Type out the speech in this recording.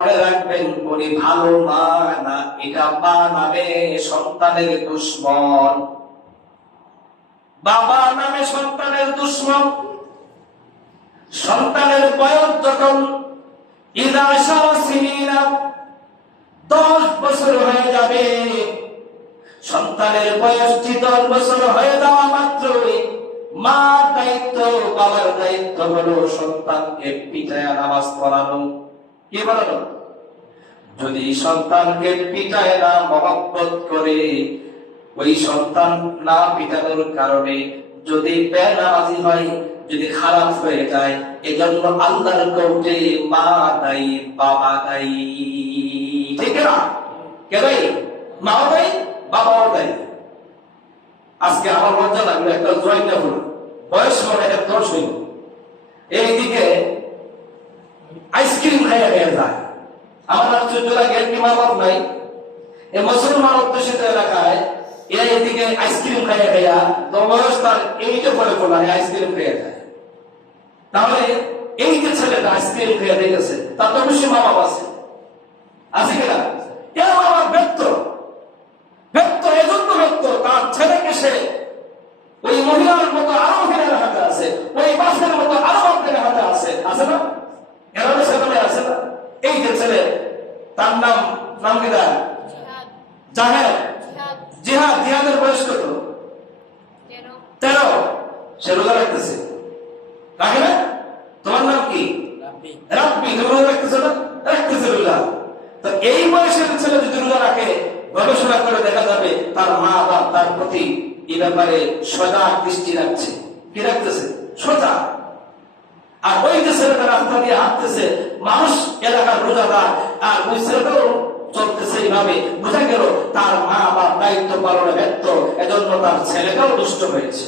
মনে রাখবেন উনি ভালো মা না, এটা মা নামে সন্তানের দুশ্মন, বাবা নামে সন্তানের দুশ্মন। সন্তানের বয়স যখন 10 বছর হয়ে যাবে, সন্তানের বয়সটি 10 বছর হয়ে যাওয়া মাত্রই মার দায়িত্ব, বাবার দায়িত্ব হলো সন্তানকে পিটায়া নামাজ পড়ানো। কি বলো? যদি সন্তানকে পিটায় না মহব্বত করে, ওই সন্তান না পিটানোর কারণে যদি বেনামাজি হয়, যদি খারাপ হয়ে যায়, এজন্য আল্লাহর কোর্টে মা দায়ী, বাবা দায়ী। ঠিক না? কে দায়ী? মাও দায়ী, বাবাও দায়ী। আজকে আমার মজা লাগলো, একটা জয়েন্ট হলো, বয়স মনে 10 হইল, এইদিকে আইসক্রিম খাইয়া হয়ে যায়। আমার আশ্চর্য লাগে, কি মা বাপ নাই এই মুসলমান অধ্যুষিত এলাকায়, এরা এদিকে আইসক্রিম খাইয়া খাইয়া, তো বয়স তার এইটা পরে বলায় আইসক্রিম খাইয়া যায়। তাহলে এই যে ছেলেটা আইসক্রিম খাইয়া দেখেছে, তার তো অবশ্যই মা বাপ আছে, আছে কিনা? এর বাবা ব্যক্ত, এজন্য ব্যক্ত, তার ছেলেকে সে ওই মহিলার মতো আরো মহিলার হাতে আছে, ওই বাসের মতো আরো বাপের হাতে আছে, আছে না? এরা সেখানে আছে না? এই যে ছেলে, তার নাম কি? জাহেদ, জিহাদ। জিহাদের বয়স কত? 13। সে রোজা রাখতেছে, রাখে না? তোমার নাম কি? রাব্বি। তুমি রোজা রাখতেছো না? রাখতেছে রোজা। তো এই বয়সের ছেলে যদি রোজা রাখে, গবেষণা করে দেখা যাবে তার মা বাপ তার প্রতি এই ব্যাপারে সজাগ দৃষ্টি রাখছে। কি রাখতেছে? সজাগ। আর ওই যে ছেলেটা রাস্তা দিয়ে হাঁটতেছে, মানুষ এলাকার রোজাদার, আর ওই ছেলেটাও চলতেছে এইভাবে, বোঝা গেল তার মা বাপ দায়িত্ব পালনে ব্যর্থ, এজন্য তার ছেলেটাও দুষ্ট হয়েছে।